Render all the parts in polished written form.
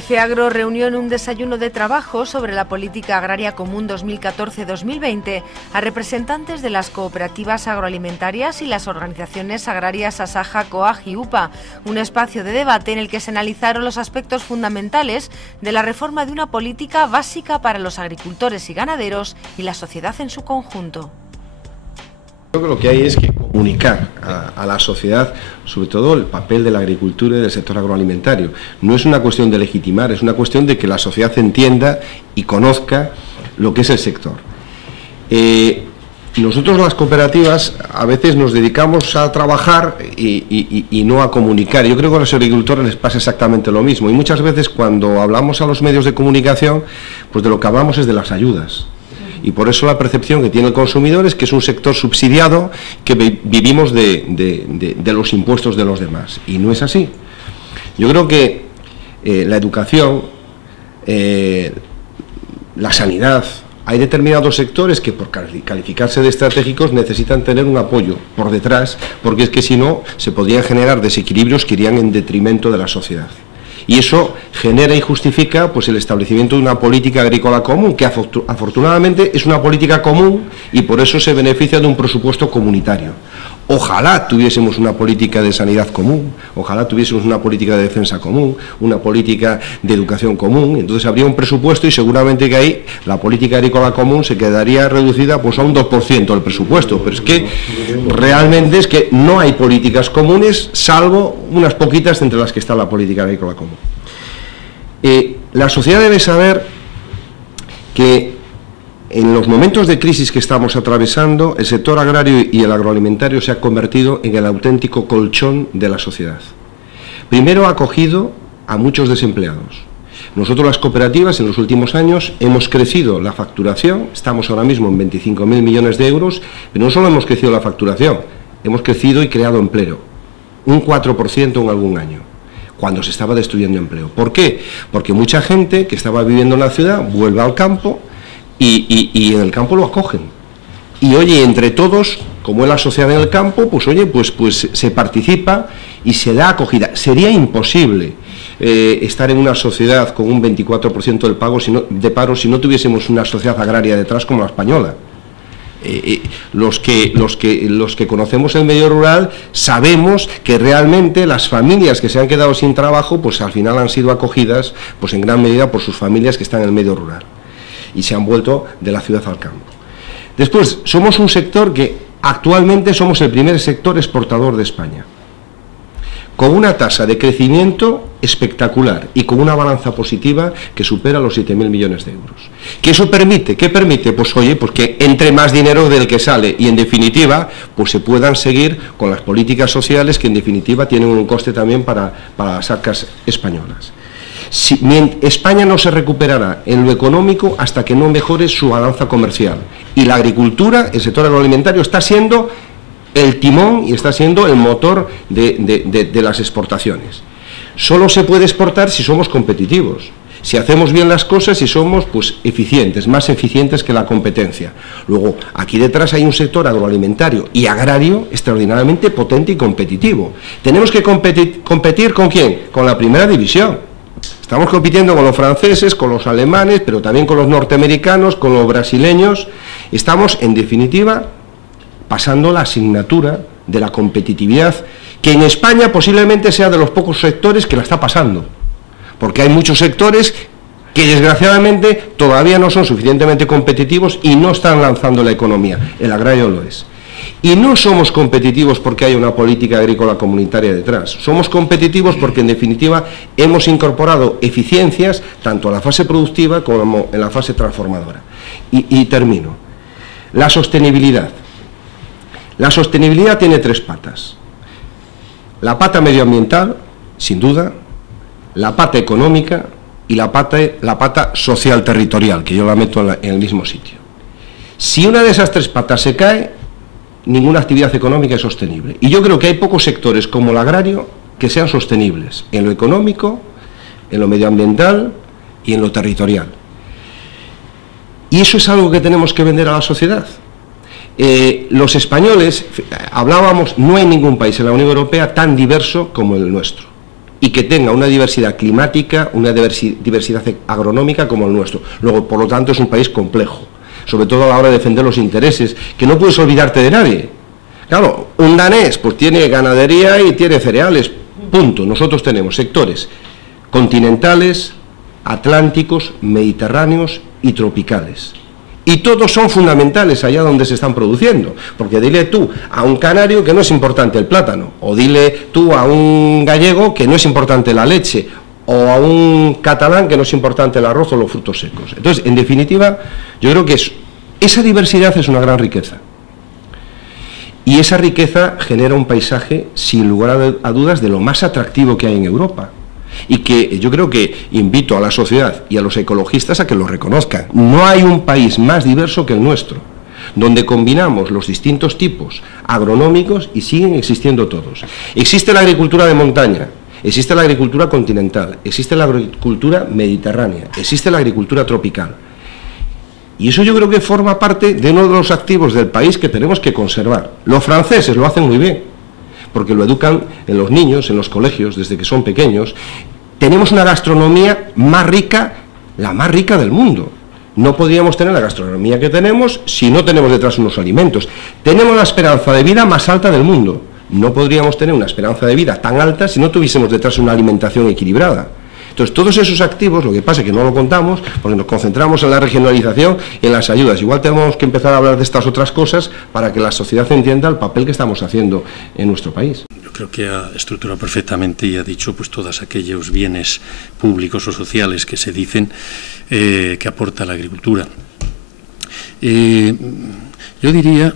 FEAGRO reunió en un desayuno de trabajo sobre la Política Agraria Común 2014-2020 a representantes de las cooperativas agroalimentarias y las organizaciones agrarias Asaja, COAG y UPA, un espacio de debate en el que se analizaron los aspectos fundamentales de la reforma de una política básica para los agricultores y ganaderos y la sociedad en su conjunto. Creo que lo que hay es que comunicar a la sociedad, sobre todo el papel de la agricultura y del sector agroalimentario. No es una cuestión de legitimar, es una cuestión de que la sociedad entienda y conozca lo que es el sector. Nosotros las cooperativas a veces nos dedicamos a trabajar y no a comunicar. Yo creo que a los agricultores les pasa exactamente lo mismo. Y muchas veces cuando hablamos a los medios de comunicación, pues de lo que hablamos es de las ayudas. Y por eso la percepción que tiene el consumidor es que es un sector subsidiado, que vivimos de los impuestos de los demás. Y no es así. Yo creo que la educación, la sanidad, hay determinados sectores que por calificarse de estratégicos necesitan tener un apoyo por detrás, porque es que si no se podrían generar desequilibrios que irían en detrimento de la sociedad. Y eso genera y justifica pues el establecimiento de una política agrícola común, que afortunadamente es una política común y por eso se beneficia de un presupuesto comunitario. Ojalá tuviésemos una política de sanidad común, ojalá tuviésemos una política de defensa común, una política de educación común, entonces habría un presupuesto y seguramente que ahí la política agrícola común se quedaría reducida pues a un 2% del presupuesto, pero es que realmente es que no hay políticas comunes salvo unas poquitas entre las que está la política agrícola común. La sociedad debe saber que en los momentos de crisis que estamos atravesando, el sector agrario y el agroalimentario se ha convertido en el auténtico colchón de la sociedad. Primero ha acogido a muchos desempleados. Nosotros las cooperativas en los últimos años hemos crecido la facturación, estamos ahora mismo en 25.000 millones de euros, pero no solo hemos crecido la facturación, hemos crecido y creado empleo, un 4% en algún año, cuando se estaba destruyendo empleo. ¿Por qué? Porque mucha gente que estaba viviendo en la ciudad vuelve al campo, y en el campo lo acogen. Y oye, entre todos, como es la sociedad en el campo, pues oye, pues se participa y se da acogida. Sería imposible estar en una sociedad con un 24% de paro si no tuviésemos una sociedad agraria detrás como la española. Los que conocemos el medio rural sabemos que realmente las familias que se han quedado sin trabajo, pues al final han sido acogidas pues en gran medida por sus familias que están en el medio rural y se han vuelto de la ciudad al campo. Después, somos un sector que actualmente somos el primer sector exportador de España, con una tasa de crecimiento espectacular y con una balanza positiva que supera los 7.000 millones de euros. ¿Qué eso permite? ¿Qué permite? Pues oye, pues que entre más dinero del que sale y en definitiva pues se puedan seguir con las políticas sociales que en definitiva tienen un coste también para las arcas españolas. España no se recuperará en lo económico hasta que no mejore su balanza comercial. Y la agricultura, el sector agroalimentario, está siendo el timón y está siendo el motor de las exportaciones. Solo se puede exportar si somos competitivos, si hacemos bien las cosas y somos pues eficientes, más eficientes que la competencia. Luego, aquí detrás hay un sector agroalimentario y agrario extraordinariamente potente y competitivo. Tenemos que competir ¿con quién? Con la primera división. Estamos compitiendo con los franceses, con los alemanes, pero también con los norteamericanos, con los brasileños. Estamos, en definitiva, pasando la asignatura de la competitividad, que en España posiblemente sea de los pocos sectores que la está pasando, porque hay muchos sectores que desgraciadamente todavía no son suficientemente competitivos y no están lanzando la economía. El agrario lo es. Y no somos competitivos porque hay una política agrícola comunitaria detrás. Somos competitivos porque, en definitiva, hemos incorporado eficiencias tanto en la fase productiva como en la fase transformadora. Y termino. La sostenibilidad. La sostenibilidad tiene tres patas. La pata medioambiental, sin duda, la pata económica y la pata social territorial, que yo la meto en el mismo sitio. Si una de esas tres patas se cae, ninguna actividad económica es sostenible. Y yo creo que hay pocos sectores como el agrario que sean sostenibles en lo económico, en lo medioambiental y en lo territorial. Y eso es algo que tenemos que vender a la sociedad. Los españoles, hablábamos, no hay ningún país en la Unión Europea tan diverso como el nuestro, y que tenga una diversidad climática, una diversidad agronómica como el nuestro. Luego, por lo tanto, es un país complejo, sobre todo a la hora de defender los intereses, que no puedes olvidarte de nadie. Claro, un danés pues tiene ganadería y tiene cereales, punto. Nosotros tenemos sectores continentales, atlánticos, mediterráneos y tropicales. Y todos son fundamentales allá donde se están produciendo, porque dile tú a un canario que no es importante el plátano, o dile tú a un gallego que no es importante la leche, o a un catalán que no es importante el arroz o los frutos secos. Entonces, en definitiva, yo creo que esa diversidad es una gran riqueza. Y esa riqueza genera un paisaje, sin lugar a dudas, de lo más atractivo que hay en Europa. Y que yo creo que invito a la sociedad y a los ecologistas a que lo reconozcan. No hay un país más diverso que el nuestro, donde combinamos los distintos tipos agronómicos y siguen existiendo todos. Existe la agricultura de montaña, existe la agricultura continental, existe la agricultura mediterránea, existe la agricultura tropical. Y eso yo creo que forma parte de uno de los activos del país que tenemos que conservar. Los franceses lo hacen muy bien, porque lo educan en los niños, en los colegios, desde que son pequeños. Tenemos una gastronomía más rica, la más rica del mundo. No podríamos tener la gastronomía que tenemos si no tenemos detrás unos alimentos. Tenemos la esperanza de vida más alta del mundo. No podríamos tener una esperanza de vida tan alta si no tuviésemos detrás una alimentación equilibrada. Entonces, todos esos activos, lo que pasa es que no lo contamos, porque nos concentramos en la regionalización y en las ayudas. Igual tenemos que empezar a hablar de estas otras cosas para que la sociedad entienda el papel que estamos haciendo en nuestro país. Yo creo que ha estructurado perfectamente y ha dicho pues todos aquellos bienes públicos o sociales que se dicen que aporta la agricultura. Yo diría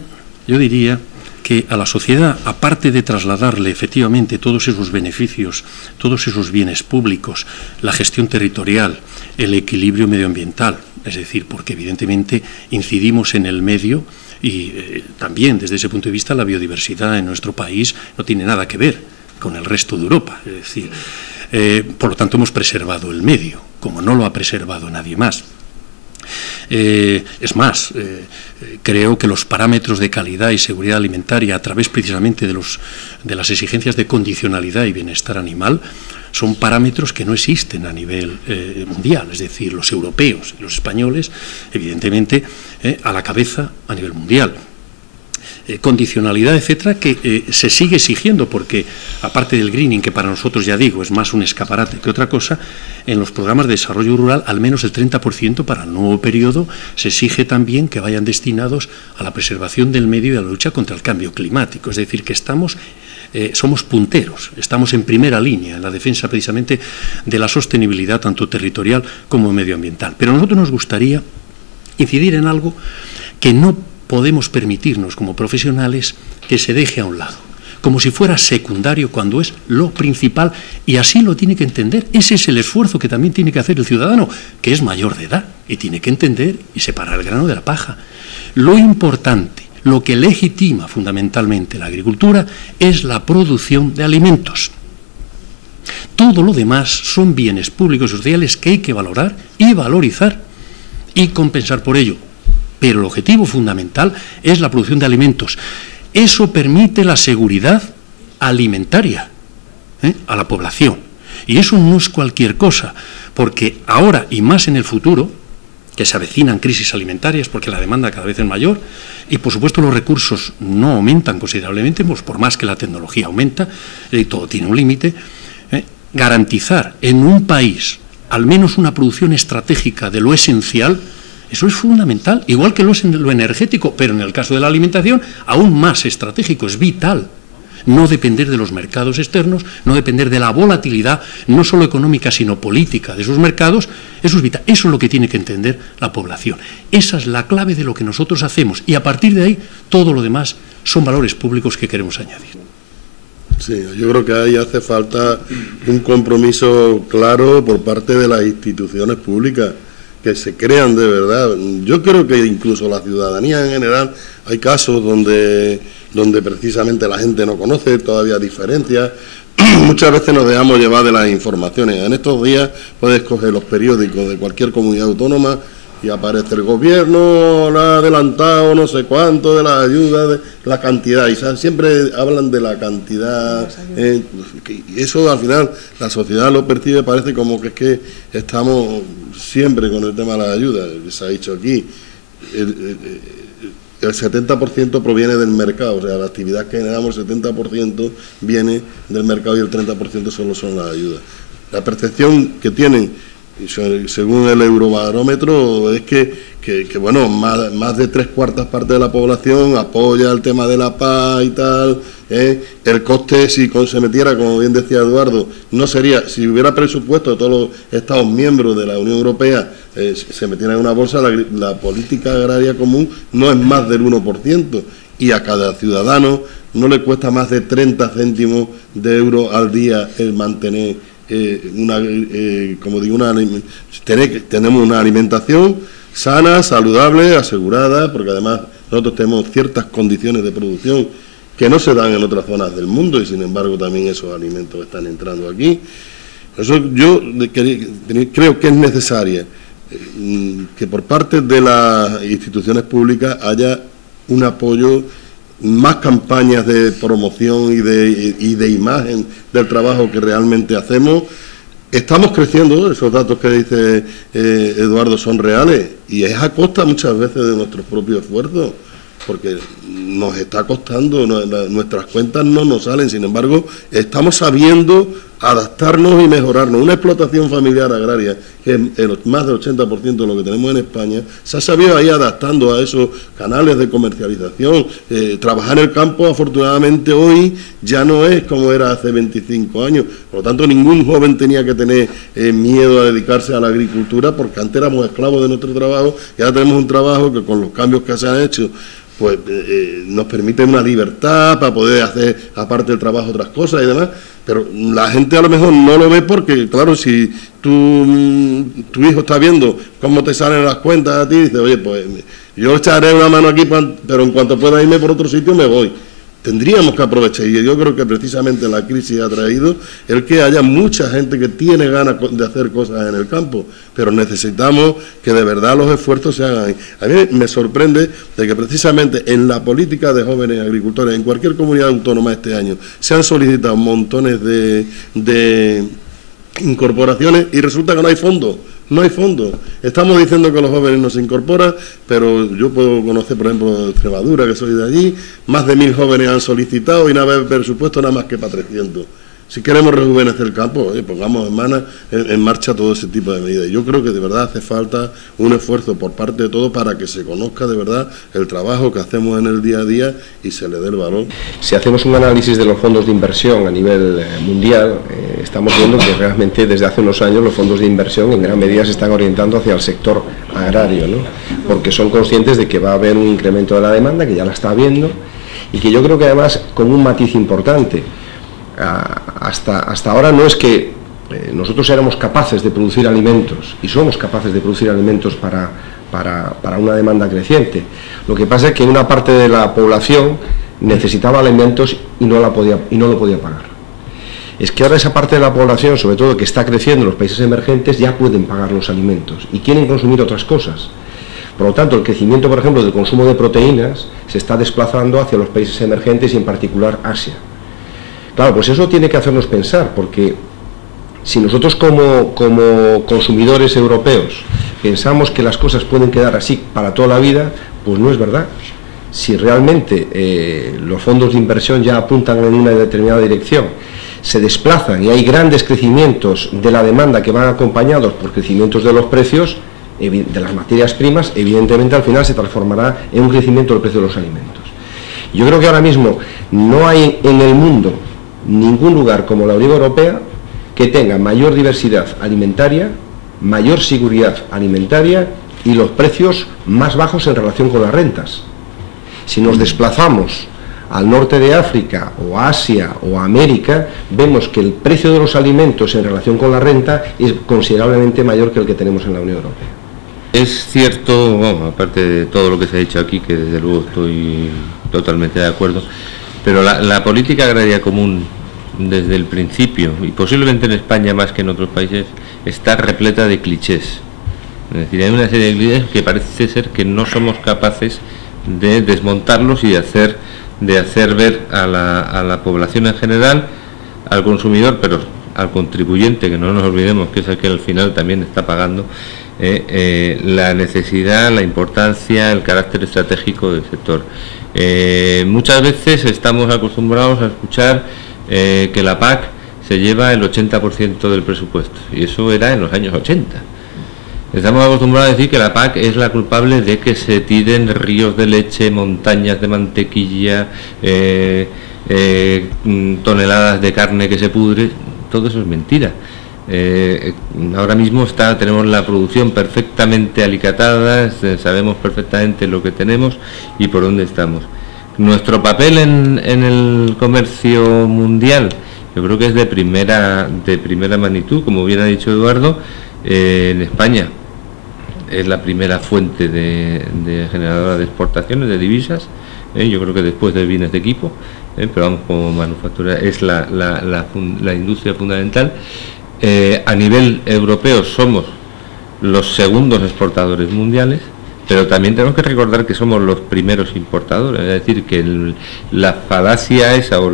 que a la sociedad, aparte de trasladarle efectivamente todos esos beneficios, todos esos bienes públicos, la gestión territorial, el equilibrio medioambiental, es decir, porque evidentemente incidimos en el medio y también desde ese punto de vista la biodiversidad en nuestro país no tiene nada que ver con el resto de Europa, es decir, por lo tanto hemos preservado el medio, como no lo ha preservado nadie más. Es más, creo que los parámetros de calidad y seguridad alimentaria a través precisamente de las exigencias de condicionalidad y bienestar animal son parámetros que no existen a nivel mundial, es decir, los europeos y los españoles, evidentemente, a la cabeza a nivel mundial. Condicionalidad, etcétera, que se sigue exigiendo porque, aparte del greening, que para nosotros, ya digo, es más un escaparate que otra cosa, en los programas de desarrollo rural, al menos el 30% para el nuevo periodo, se exige también que vayan destinados a la preservación del medio y a la lucha contra el cambio climático. Es decir, que somos punteros, estamos en primera línea en la defensa precisamente de la sostenibilidad tanto territorial como medioambiental. Pero a nosotros nos gustaría incidir en algo que no podemos permitirnos como profesionales que se deje a un lado, como si fuera secundario cuando es lo principal, y así lo tiene que entender. Ese es el esfuerzo que también tiene que hacer el ciudadano, que es mayor de edad, y tiene que entender y separar el grano de la paja. Lo importante, lo que legitima fundamentalmente la agricultura, es la producción de alimentos. Todo lo demás son bienes públicos y sociales que hay que valorar y valorizar y compensar por ello. Pero el objetivo fundamental es la producción de alimentos. Eso permite la seguridad alimentaria a la población. Y eso no es cualquier cosa, porque ahora y más en el futuro, que se avecinan crisis alimentarias porque la demanda cada vez es mayor y por supuesto los recursos no aumentan considerablemente, pues por más que la tecnología aumenta, todo tiene un límite, garantizar en un país al menos una producción estratégica de lo esencial. Eso es fundamental, igual que lo es en lo energético, pero en el caso de la alimentación aún más estratégico, es vital. No depender de los mercados externos, no depender de la volatilidad, no solo económica, sino política de esos mercados, eso es vital. Eso es lo que tiene que entender la población. Esa es la clave de lo que nosotros hacemos y a partir de ahí todo lo demás son valores públicos que queremos añadir. Sí, yo creo que ahí hace falta un compromiso claro por parte de las instituciones públicas, que se crean de verdad. Yo creo que incluso la ciudadanía en general, hay casos donde precisamente la gente no conoce todavía diferencias. Muchas veces nos dejamos llevar de las informaciones. En estos días puedes coger los periódicos de cualquier comunidad autónoma y aparece el gobierno ha adelantado no sé cuánto de la ayuda, de la cantidad, y siempre hablan de la cantidad, y eso al final la sociedad lo percibe, parece como que es que estamos siempre con el tema de la ayuda. Se ha dicho aquí, el 70% proviene del mercado, o sea, la actividad que generamos, el 70% viene del mercado y el 30% solo son las ayudas. La percepción que tienen, según el Eurobarómetro, es que bueno, más de 3/4 partes de la población apoya el tema de la paz y tal. El coste, si se metiera, como bien decía Eduardo, no sería, si hubiera presupuesto de todos los Estados miembros de la Unión Europea, se metiera en una bolsa, la política agraria común no es más del 1%, y a cada ciudadano no le cuesta más de 30 céntimos de euro al día el mantener tenemos una alimentación sana, saludable, asegurada, porque además nosotros tenemos ciertas condiciones de producción que no se dan en otras zonas del mundo, y sin embargo también esos alimentos están entrando aquí. Por eso yo creo que es necesaria que por parte de las instituciones públicas haya un apoyo, más campañas de promoción y de imagen del trabajo que realmente hacemos. Estamos creciendo, esos datos que dice Eduardo son reales, y es a costa muchas veces de nuestros propios esfuerzos, porque nos está costando, nuestras cuentas no nos salen. Sin embargo, estamos sabiendo adaptarnos y mejorarnos. Una explotación familiar agraria, que es más del 80% de lo que tenemos en España, se ha sabido ahí adaptando a esos canales de comercialización. Trabajar en el campo, afortunadamente, hoy ya no es como era hace 25 años. Por lo tanto, ningún joven tenía que tener miedo a dedicarse a la agricultura, porque antes éramos esclavos de nuestro trabajo, y ahora tenemos un trabajo que, con los cambios que se han hecho, pues nos permite una libertad para poder hacer, aparte del trabajo, otras cosas y demás. Pero la gente a lo mejor no lo ve, porque, claro, si tu hijo está viendo cómo te salen las cuentas a ti, dice, oye, pues yo echaré una mano aquí, pero en cuanto pueda irme por otro sitio me voy. Tendríamos que aprovechar, y yo creo que precisamente la crisis ha traído el que haya mucha gente que tiene ganas de hacer cosas en el campo, pero necesitamos que de verdad los esfuerzos se hagan. A mí me sorprende de que precisamente en la política de jóvenes agricultores, en cualquier comunidad autónoma este año, se han solicitado montones de incorporaciones y resulta que no hay fondos. No hay fondos. Estamos diciendo que los jóvenes no se incorporan, pero yo puedo conocer, por ejemplo, Extremadura, que soy de allí, más de 1000 jóvenes han solicitado y no hay presupuesto nada más que para 300. Si queremos rejuvenecer el campo, pongamos en marcha todo ese tipo de medidas. Yo creo que de verdad hace falta un esfuerzo por parte de todos para que se conozca de verdad el trabajo que hacemos en el día a día y se le dé el valor. Si hacemos un análisis de los fondos de inversión a nivel mundial, estamos viendo que realmente desde hace unos años los fondos de inversión en gran medida se están orientando hacia el sector agrario, ¿no? Porque son conscientes de que va a haber un incremento de la demanda, que ya la está habiendo, y que yo creo que además con un matiz importante. Hasta ahora no es que nosotros éramos capaces de producir alimentos, y somos capaces de producir alimentos para una demanda creciente. Lo que pasa es que una parte de la población necesitaba alimentos y no lo podía pagar. Es que ahora esa parte de la población, sobre todo que está creciendo en los países emergentes, ya pueden pagar los alimentos y quieren consumir otras cosas. Por lo tanto, el crecimiento, por ejemplo, del consumo de proteínas se está desplazando hacia los países emergentes y en particular Asia. Claro, pues eso tiene que hacernos pensar, porque si nosotros como consumidores europeos pensamos que las cosas pueden quedar así para toda la vida, pues no es verdad. Si realmente los fondos de inversión ya apuntan en una determinada dirección, se desplazan y hay grandes crecimientos de la demanda que van acompañados por crecimientos de los precios de las materias primas, evidentemente al final se transformará en un crecimiento del precio de los alimentos. Yo creo que ahora mismo no hay en el mundo ningún lugar como la Unión Europea que tenga mayor diversidad alimentaria, mayor seguridad alimentaria y los precios más bajos en relación con las rentas. Si nos desplazamos al norte de África o a Asia o a América, vemos que el precio de los alimentos en relación con la renta es considerablemente mayor que el que tenemos en la Unión Europea. Es cierto, bueno, aparte de todo lo que se ha dicho aquí, que desde luego estoy totalmente de acuerdo, pero la política agraria común desde el principio, y posiblemente en España más que en otros países, está repleta de clichés. Es decir, hay una serie de clientes que parece ser que no somos capaces de desmontarlos y de hacer ver a la población en general, al consumidor, pero al contribuyente, que no nos olvidemos que es el que al final también está pagando, la necesidad, la importancia, el carácter estratégico del sector. Muchas veces estamos acostumbrados a escuchar que la PAC se lleva el 80% del presupuesto, y eso era en los años 80. Estamos acostumbrados a decir que la PAC es la culpable de que se tiren ríos de leche, montañas de mantequilla, toneladas de carne que se pudre. Todo eso es mentira. Ahora mismo tenemos la producción perfectamente alicatada, sabemos perfectamente lo que tenemos y por dónde estamos. Nuestro papel en el comercio mundial, yo creo que es de primera magnitud, como bien ha dicho Eduardo. En España es la primera fuente de generadora de exportaciones de divisas, yo creo que después de bienes de equipo, pero vamos, como manufactura es la industria fundamental. A nivel europeo somos los segundos exportadores mundiales, pero también tenemos que recordar que somos los primeros importadores. Es decir, que la falacia esa o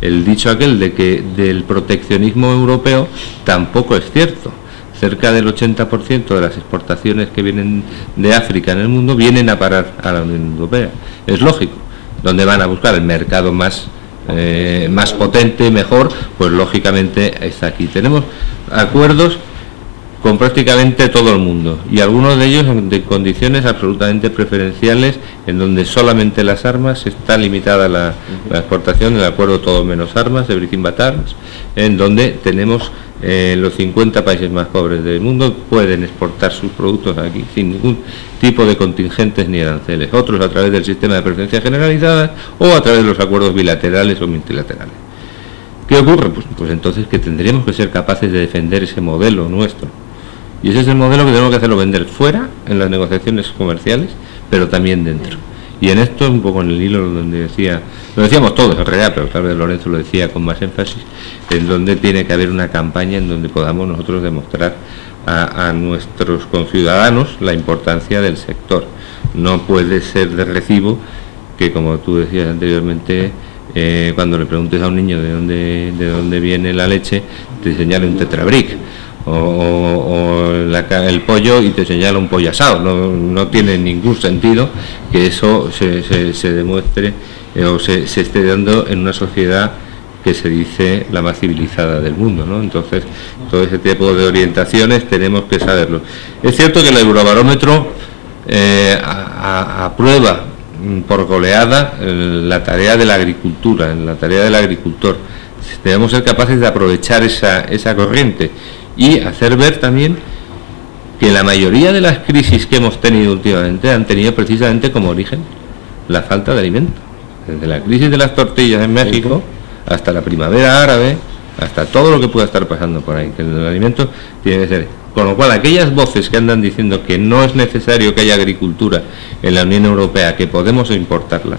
el dicho aquel de que del proteccionismo europeo tampoco es cierto. Cerca del 80% de las exportaciones que vienen de África en el mundo vienen a parar a la Unión Europea. Es lógico. ¿Dónde van a buscar el mercado más potente, mejor? Pues lógicamente está aquí. Tenemos acuerdos con prácticamente todo el mundo, y algunos de ellos de condiciones absolutamente preferenciales, en donde solamente las armas está limitada la exportación, el acuerdo todo menos armas de Everything But Arms, en donde tenemos los 50 países más pobres del mundo pueden exportar sus productos aquí sin ningún tipo de contingentes ni aranceles, otros a través del sistema de preferencias generalizadas o a través de los acuerdos bilaterales o multilaterales. ¿Qué ocurre? Pues entonces que tendríamos que ser capaces de defender ese modelo nuestro. Y ese es el modelo que tenemos que hacerlo vender fuera, en las negociaciones comerciales, pero también dentro. Y en esto, un poco en el hilo donde lo decíamos todos en realidad, pero tal vez Lorenzo lo decía con más énfasis, en donde tiene que haber una campaña en donde podamos nosotros demostrar a nuestros conciudadanos la importancia del sector. No puede ser de recibo que, como tú decías anteriormente, cuando le preguntes a un niño de dónde viene la leche, te señale un tetrabric. O el pollo y te señala un pollo asado. No tiene ningún sentido que eso se demuestre o se esté dando en una sociedad que se dice la más civilizada del mundo, ¿no? Entonces, todo ese tipo de orientaciones tenemos que saberlo. Es cierto que el Eurobarómetro aprueba por goleada la tarea de la agricultura, la tarea del agricultor. Debemos ser capaces de aprovechar esa corriente y hacer ver también que la mayoría de las crisis que hemos tenido últimamente han tenido precisamente como origen la falta de alimento. Desde la crisis de las tortillas en México hasta la primavera árabe, hasta todo lo que pueda estar pasando por ahí, que el alimento tiene que ser. Con lo cual, aquellas voces que andan diciendo que no es necesario que haya agricultura en la Unión Europea, que podemos importarla,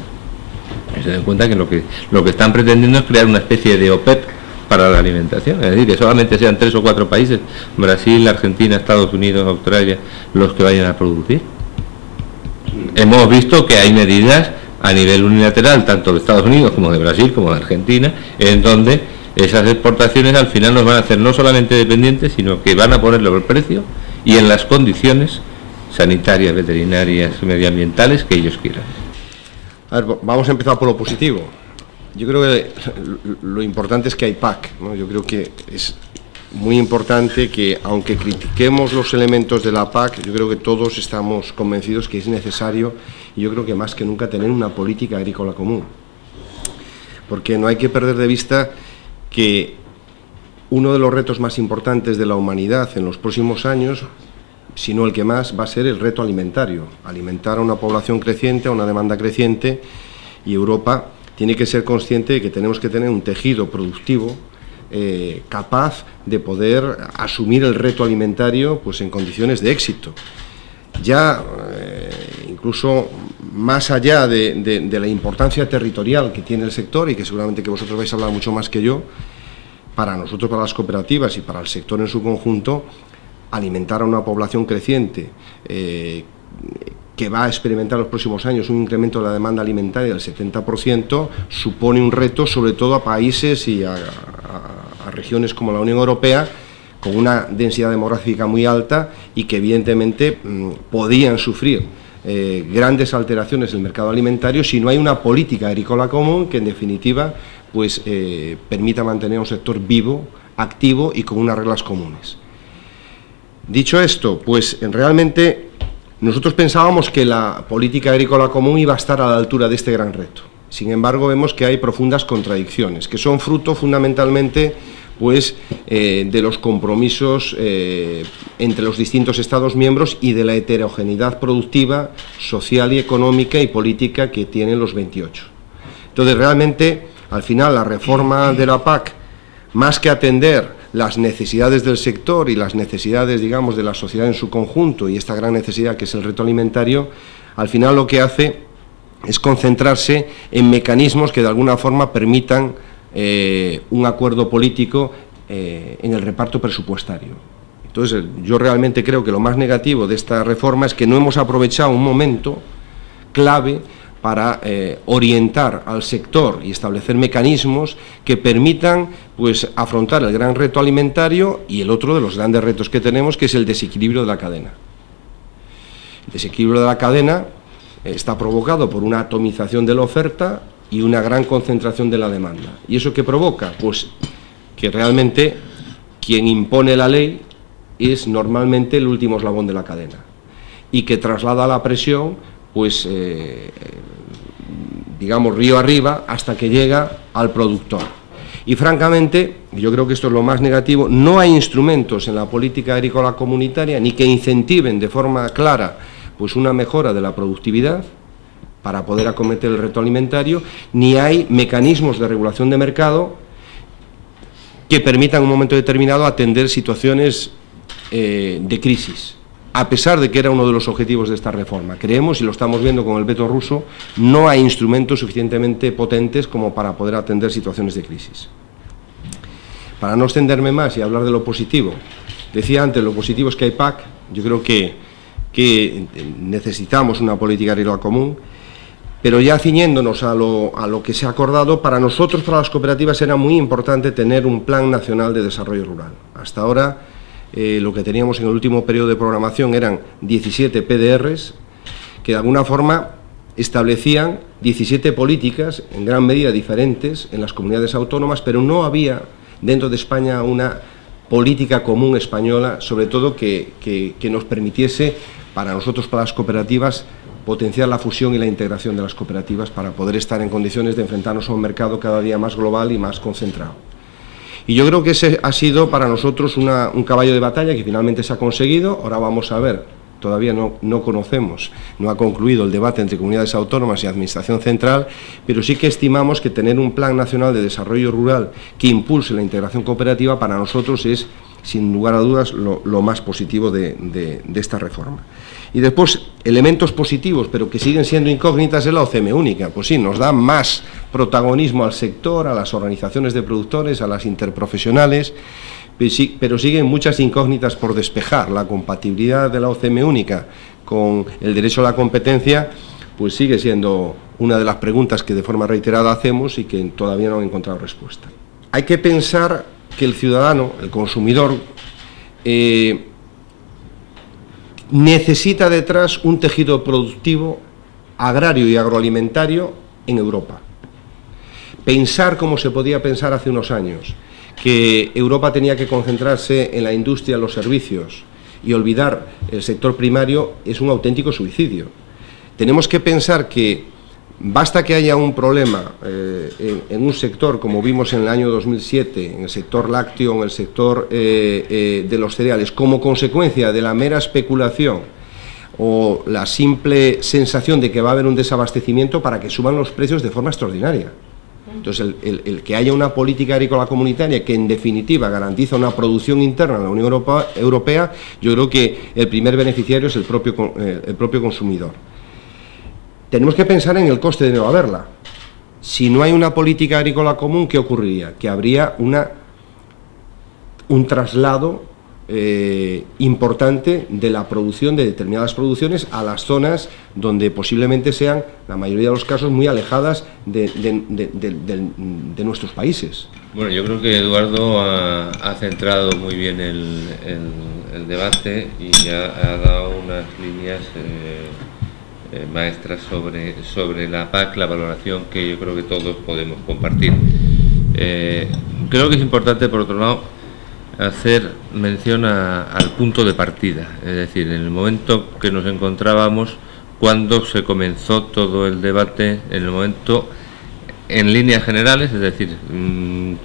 se den cuenta que lo que están pretendiendo es crear una especie de OPEP para la alimentación, es decir, que solamente sean 3 o 4 países, Brasil, Argentina, Estados Unidos, Australia, los que vayan a producir. Hemos visto que hay medidas a nivel unilateral, tanto de Estados Unidos como de Brasil, como de Argentina, en donde esas exportaciones al final nos van a hacer no solamente dependientes, sino que van a ponerlo al precio y en las condiciones sanitarias, veterinarias, medioambientales que ellos quieran. A ver, vamos a empezar por lo positivo. Yo creo que lo importante es que hay PAC, ¿no? Yo creo que es muy importante que, aunque critiquemos los elementos de la PAC, yo creo que todos estamos convencidos que es necesario, y yo creo que más que nunca, tener una política agrícola común. Porque no hay que perder de vista que uno de los retos más importantes de la humanidad en los próximos años, si no el que más, va a ser el reto alimentario. Alimentar a una población creciente, a una demanda creciente, y Europa tiene que ser consciente de que tenemos que tener un tejido productivo capaz de poder asumir el reto alimentario pues en condiciones de éxito. Ya incluso más allá de la importancia territorial que tiene el sector, y que seguramente que vosotros vais a hablar mucho más que yo, para nosotros, para las cooperativas y para el sector en su conjunto, alimentar a una población creciente que va a experimentar en los próximos años un incremento de la demanda alimentaria del 70%, supone un reto sobre todo a países y a regiones como la Unión Europea, con una densidad demográfica muy alta y que evidentemente podían sufrir grandes alteraciones en el mercado alimentario si no hay una política agrícola común que en definitiva pues permita mantener un sector vivo, activo y con unas reglas comunes. Dicho esto, pues realmente nosotros pensábamos que la política agrícola común iba a estar a la altura de este gran reto. Sin embargo, vemos que hay profundas contradicciones, que son fruto fundamentalmente pues, de los compromisos entre los distintos Estados miembros y de la heterogeneidad productiva, social y económica y política que tienen los 28. Entonces, realmente, al final, la reforma de la PAC, más que atender las necesidades del sector y las necesidades, digamos, de la sociedad en su conjunto y esta gran necesidad que es el reto alimentario, al final lo que hace es concentrarse en mecanismos que de alguna forma permitan un acuerdo político en el reparto presupuestario. Entonces, yo realmente creo que lo más negativo de esta reforma es que no hemos aprovechado un momento clave para orientar al sector y establecer mecanismos que permitan pues, afrontar el gran reto alimentario y el otro de los grandes retos que tenemos, que es el desequilibrio de la cadena. El desequilibrio de la cadena está provocado por una atomización de la oferta y una gran concentración de la demanda. ¿Y eso qué provoca? Pues que realmente quien impone la ley es normalmente el último eslabón de la cadena y que traslada la presión pues digamos río arriba hasta que llega al productor. Y francamente, yo creo que esto es lo más negativo, no hay instrumentos en la política agrícola comunitaria ni que incentiven de forma clara pues una mejora de la productividad para poder acometer el reto alimentario, ni hay mecanismos de regulación de mercado que permitan en un momento determinado atender situaciones de crisis. A pesar de que era uno de los objetivos de esta reforma. Creemos, y lo estamos viendo con el veto ruso, no hay instrumentos suficientemente potentes como para poder atender situaciones de crisis. Para no extenderme más y hablar de lo positivo, decía antes, lo positivo es que hay PAC, yo creo que necesitamos una política agrícola común, pero ya ciñéndonos a lo que se ha acordado, para nosotros, para las cooperativas, era muy importante tener un Plan Nacional de Desarrollo Rural. Hasta ahora, lo que teníamos en el último periodo de programación eran 17 PDRs que de alguna forma establecían 17 políticas en gran medida diferentes en las comunidades autónomas, pero no había dentro de España una política común española, sobre todo que nos permitiese para nosotros, para las cooperativas, potenciar la fusión y la integración de las cooperativas para poder estar en condiciones de enfrentarnos a un mercado cada día más global y más concentrado. Y yo creo que ese ha sido para nosotros un caballo de batalla que finalmente se ha conseguido. Ahora vamos a ver, todavía no conocemos, no ha concluido el debate entre comunidades autónomas y Administración Central, pero sí que estimamos que tener un Plan Nacional de Desarrollo Rural que impulse la integración cooperativa para nosotros es, sin lugar a dudas, lo más positivo de esta reforma. Y después, elementos positivos, pero que siguen siendo incógnitas, es la OCM única. Pues sí, nos da más protagonismo al sector, a las organizaciones de productores, a las interprofesionales, pero siguen muchas incógnitas por despejar. La compatibilidad de la OCM única con el derecho a la competencia, pues sigue siendo una de las preguntas que de forma reiterada hacemos y que todavía no han encontrado respuesta. Hay que pensar que el ciudadano, el consumidor, necesita detrás un tejido productivo, agrario y agroalimentario en Europa. Pensar como se podía pensar hace unos años, que Europa tenía que concentrarse en la industria, en los servicios y olvidar el sector primario, es un auténtico suicidio. Tenemos que pensar que basta que haya un problema en un sector, como vimos en el año 2007, en el sector lácteo, en el sector de los cereales, como consecuencia de la mera especulación o la simple sensación de que va a haber un desabastecimiento para que suban los precios de forma extraordinaria. Entonces, el que haya una política agrícola comunitaria que, en definitiva, garantiza una producción interna en la Unión Europea, yo creo que el primer beneficiario es el propio consumidor. Tenemos que pensar en el coste de no haberla. Si no hay una política agrícola común, ¿qué ocurriría? Que habría un traslado importante de la producción de determinadas producciones a las zonas donde posiblemente sean, la mayoría de los casos, muy alejadas de nuestros países. Bueno, yo creo que Eduardo ha centrado muy bien el debate y ha dado unas líneas maestras sobre la PAC, la valoración que yo creo que todos podemos compartir. Creo que es importante, por otro lado, hacer mención al punto de partida, es decir, en el momento que nos encontrábamos cuando se comenzó todo el debate, en el momento, en líneas generales, es decir,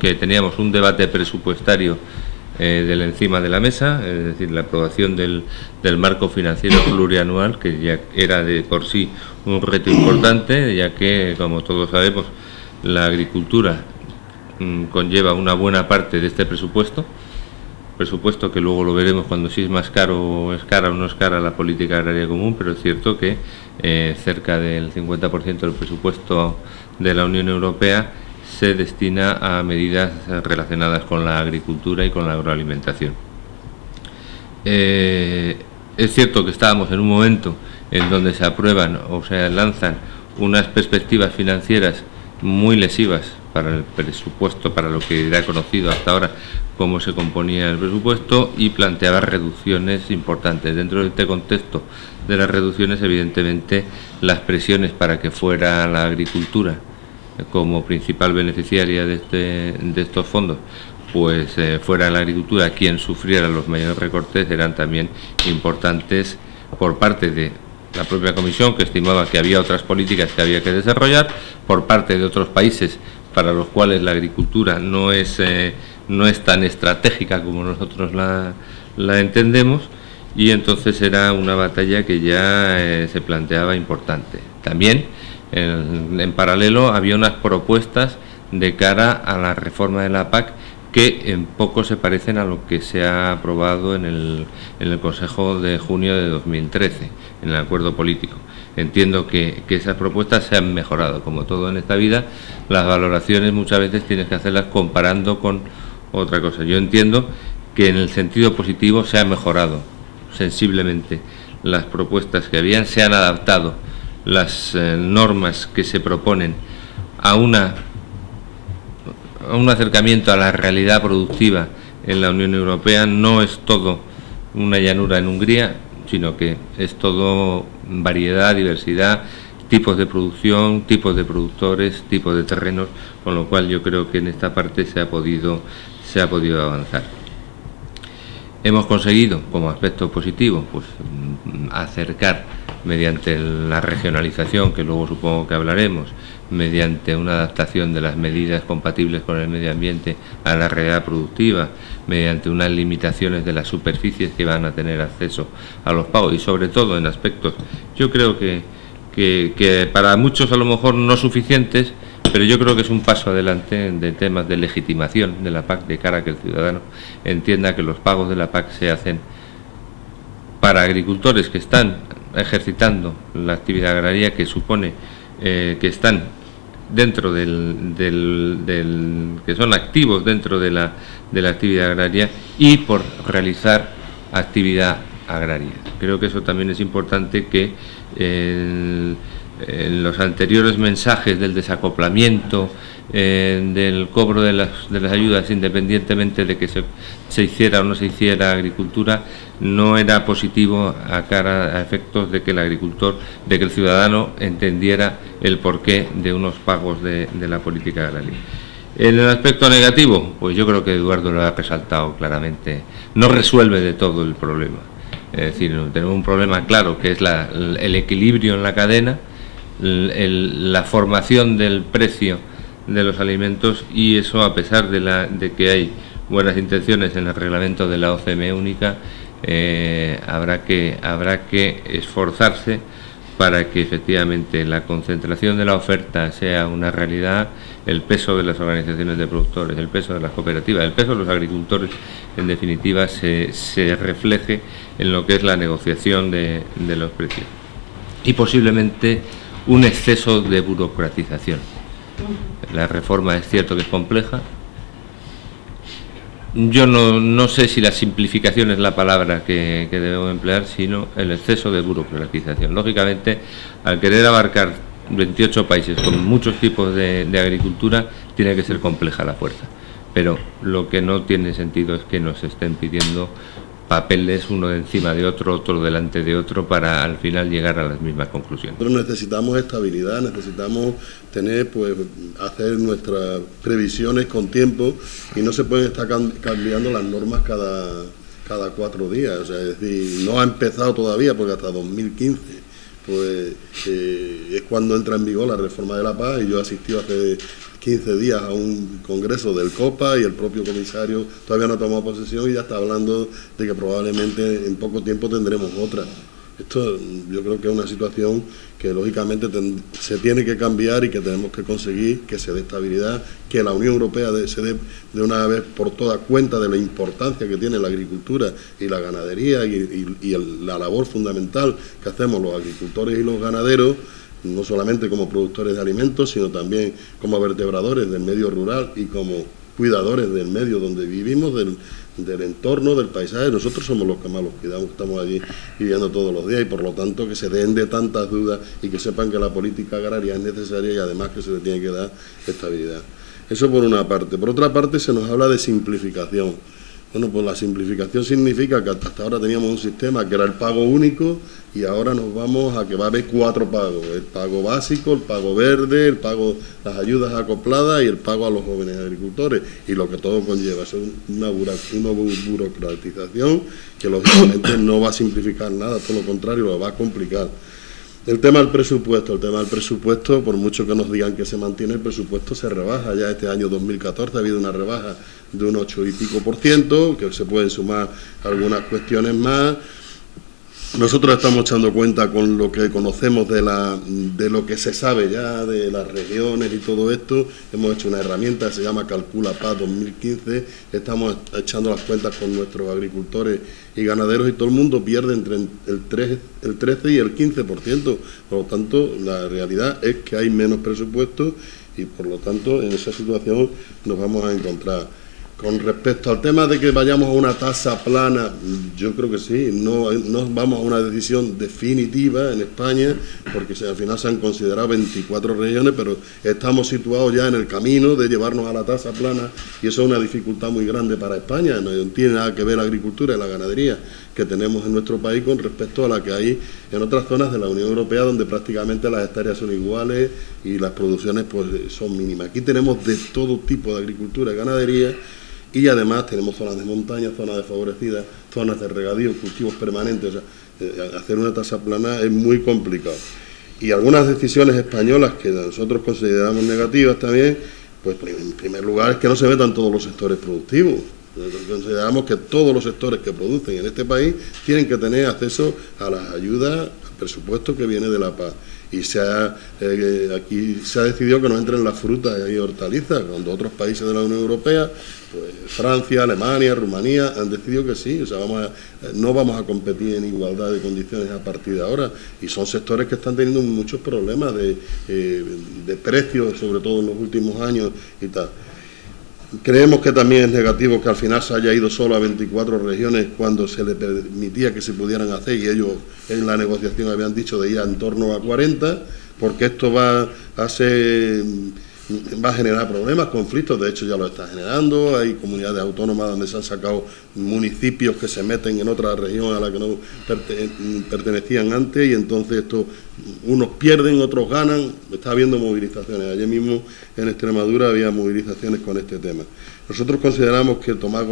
que teníamos un debate presupuestario del encima de la mesa, es decir, la aprobación del marco financiero plurianual, que ya era de por sí un reto importante, ya que, como todos sabemos, la agricultura conlleva una buena parte de este presupuesto que luego lo veremos cuando si es más caro o es cara o no es cara la política agraria común, pero es cierto que cerca del 50% del presupuesto de la Unión Europea se destina a medidas relacionadas con la agricultura y con la agroalimentación. Es cierto que estábamos en un momento en donde se aprueban o se lanzan unas perspectivas financieras muy lesivas para el presupuesto, para lo que era conocido hasta ahora cómo se componía el presupuesto, y planteaba reducciones importantes. Dentro de este contexto de las reducciones, evidentemente, las presiones para que fuera la agricultura como principal beneficiaria de estos fondos, pues fuera la agricultura quien sufriera los mayores recortes, eran también importantes por parte de la propia Comisión, que estimaba que había otras políticas que había que desarrollar, por parte de otros países para los cuales la agricultura no es tan estratégica como nosotros la entendemos, y entonces era una batalla que ya se planteaba importante. También, en paralelo, había unas propuestas de cara a la reforma de la PAC que en poco se parecen a lo que se ha aprobado en el Consejo de junio de 2013, en el acuerdo político. Entiendo que esas propuestas se han mejorado. Como todo en esta vida, las valoraciones muchas veces tienes que hacerlas comparando con otra cosa. Yo entiendo que en el sentido positivo se ha mejorado sensiblemente las propuestas que habían, se han adaptado las normas que se proponen a un acercamiento a la realidad productiva en la Unión Europea. No es todo una llanura en Hungría, sino que es todo variedad, diversidad, tipos de producción, tipos de productores, tipos de terrenos, con lo cual yo creo que en esta parte se ha podido avanzar. Hemos conseguido, como aspecto positivo, pues acercar mediante la regionalización, que luego supongo que hablaremos, mediante una adaptación de las medidas compatibles con el medio ambiente a la realidad productiva, mediante unas limitaciones de las superficies que van a tener acceso a los pagos, y sobre todo en aspectos, yo creo que para muchos a lo mejor no suficientes, pero yo creo que es un paso adelante de temas de legitimación de la PAC, de cara a que el ciudadano entienda que los pagos de la PAC se hacen para agricultores que están ejercitando la actividad agraria, que supone que están dentro que son activos dentro de la actividad agraria, y por realizar actividad agraria. Creo que eso también es importante, que en los anteriores mensajes del desacoplamiento, del cobro de las ayudas, independientemente de que se hiciera o no se hiciera agricultura, no era positivo a efectos de que el ciudadano entendiera el porqué de unos pagos de la política agraria. En el aspecto negativo, pues yo creo que Eduardo lo ha resaltado claramente, no resuelve de todo el problema. Es decir, tenemos un problema claro, que es el equilibrio en la cadena, la formación del precio de los alimentos, y eso, a pesar de que hay buenas intenciones en el reglamento de la OCM única, habrá que esforzarse para que efectivamente la concentración de la oferta sea una realidad, el peso de las organizaciones de productores, el peso de las cooperativas, el peso de los agricultores, en definitiva, se refleje en lo que es la negociación de los precios. Y posiblemente un exceso de burocratización. La reforma es cierto que es compleja, Yo no sé si la simplificación es la palabra que debemos emplear, sino el exceso de burocratización. Lógicamente, al querer abarcar 28 países con muchos tipos de agricultura, tiene que ser compleja la fuerza. Pero lo que no tiene sentido es que nos estén pidiendo papeles uno de encima de otro, otro delante de otro, para al final llegar a las mismas conclusiones. Nosotros necesitamos estabilidad, necesitamos tener, pues, hacer nuestras previsiones con tiempo, y no se pueden estar cambiando las normas cada 4 días. O sea, es decir, no ha empezado todavía, porque hasta 2015 pues es cuando entra en vigor la reforma de la PAC, y yo he asistido hace 15 días a un congreso del COPA, y el propio comisario todavía no ha tomado posesión y ya está hablando de que probablemente en poco tiempo tendremos otra. Esto yo creo que es una situación que lógicamente se tiene que cambiar, y que tenemos que conseguir que se dé estabilidad, que la Unión Europea se dé de una vez por todas cuenta de la importancia que tiene la agricultura y la ganadería y la labor fundamental que hacemos los agricultores y los ganaderos, no solamente como productores de alimentos, sino también como vertebradores del medio rural y como cuidadores del medio donde vivimos, del entorno, del paisaje. Nosotros somos los que más los cuidamos, estamos allí viviendo todos los días, y por lo tanto que se den de tantas dudas y que sepan que la política agraria es necesaria, y además que se le tiene que dar estabilidad. Eso por una parte. Por otra parte, se nos habla de simplificación. Bueno, pues la simplificación significa que hasta ahora teníamos un sistema que era el pago único, y ahora nos vamos a que va a haber 4 pagos: el pago básico, el pago verde, el pago, las ayudas acopladas y el pago a los jóvenes agricultores, y lo que todo conlleva. Es una burocratización que lógicamente no va a simplificar nada, todo lo contrario, lo va a complicar. El tema del presupuesto, por mucho que nos digan que se mantiene, el presupuesto se rebaja. Ya este año 2014 ha habido una rebaja de un 8 y pico %, que se pueden sumar algunas cuestiones más. Nosotros estamos echando cuenta con lo que conocemos de lo que se sabe ya de las regiones y todo esto. Hemos hecho una herramienta que se llama Calcula PAC 2015. Estamos echando las cuentas con nuestros agricultores y ganaderos, y todo el mundo pierde entre el 13 y el 15%. Por lo tanto, la realidad es que hay menos presupuesto, y por lo tanto en esa situación nos vamos a encontrar. Con respecto al tema de que vayamos a una tasa plana, yo creo que sí, no vamos a una decisión definitiva en España, porque al final se han considerado 24 regiones, pero estamos situados ya en el camino de llevarnos a la tasa plana, y eso es una dificultad muy grande para España. No tiene nada que ver la agricultura y la ganadería que tenemos en nuestro país con respecto a la que hay en otras zonas de la Unión Europea, donde prácticamente las hectáreas son iguales y las producciones pues son mínimas. Aquí tenemos de todo tipo de agricultura y ganadería, y además tenemos zonas de montaña, zonas desfavorecidas, zonas de regadío, cultivos permanentes. O sea, hacer una tasa plana es muy complicado. Y algunas decisiones españolas que nosotros consideramos negativas también, pues en primer lugar es que no se metan todos los sectores productivos. Nosotros consideramos que todos los sectores que producen en este país tienen que tener acceso a las ayudas, al presupuesto que viene de la PAC. Y aquí se ha decidido que no entren las frutas y hortalizas, cuando otros países de la Unión Europea, pues Francia, Alemania, Rumanía, han decidido que sí. O sea, no vamos a competir en igualdad de condiciones a partir de ahora, y son sectores que están teniendo muchos problemas de precios, sobre todo en los últimos años y tal. Creemos que también es negativo que al final se haya ido solo a 24 regiones cuando se le permitía que se pudieran hacer, y ellos en la negociación habían dicho de ir en torno a 40, porque esto va a generar problemas, conflictos. De hecho ya lo está generando. Hay comunidades autónomas donde se han sacado municipios que se meten en otra región a la que no pertenecían antes, y entonces esto, unos pierden, otros ganan. Está habiendo movilizaciones. Ayer mismo en Extremadura había movilizaciones con este tema. Nosotros consideramos que tomar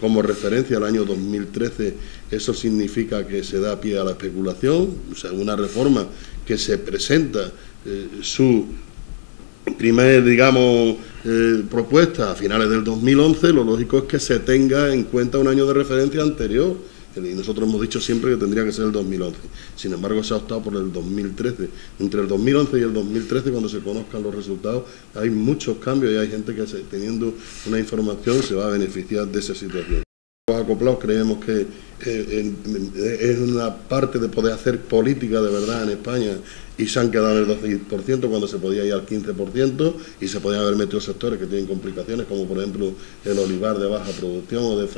como referencia el año 2013, eso significa que se da pie a la especulación. O sea, una reforma que se presenta su primer, propuesta a finales del 2011, lo lógico es que se tenga en cuenta un año de referencia anterior, y nosotros hemos dicho siempre que tendría que ser el 2011. Sin embargo, se ha optado por el 2013. Entre el 2011 y el 2013, cuando se conozcan los resultados, hay muchos cambios, y hay gente que, teniendo una información, se va a beneficiar de esa situación. acoplados creemos que es una parte de poder hacer política de verdad en España, y se han quedado en el 12% cuando se podía ir al 15%, y se podían haber metido sectores que tienen complicaciones, como por ejemplo el olivar de baja producción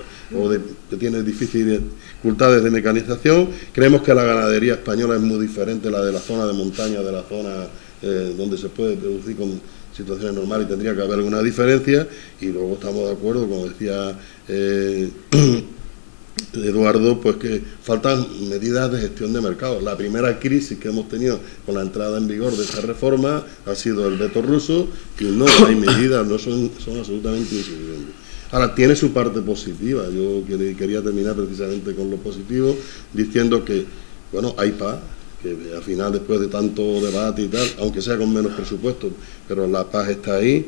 que tiene dificultades de mecanización. Creemos que la ganadería española es muy diferente a la de la zona de montaña, de la zona donde se puede producir con situaciones normales, y tendría que haber alguna diferencia. Y luego estamos de acuerdo, como decía Eduardo, pues que faltan medidas de gestión de mercado. La primera crisis que hemos tenido con la entrada en vigor de esta reforma ha sido el veto ruso, y no hay medidas, no son absolutamente insuficientes. Ahora, tiene su parte positiva. Yo quería terminar precisamente con lo positivo, diciendo que, bueno, hay paz, que al final, después de tanto debate y tal, aunque sea con menos presupuesto, pero la paz está ahí,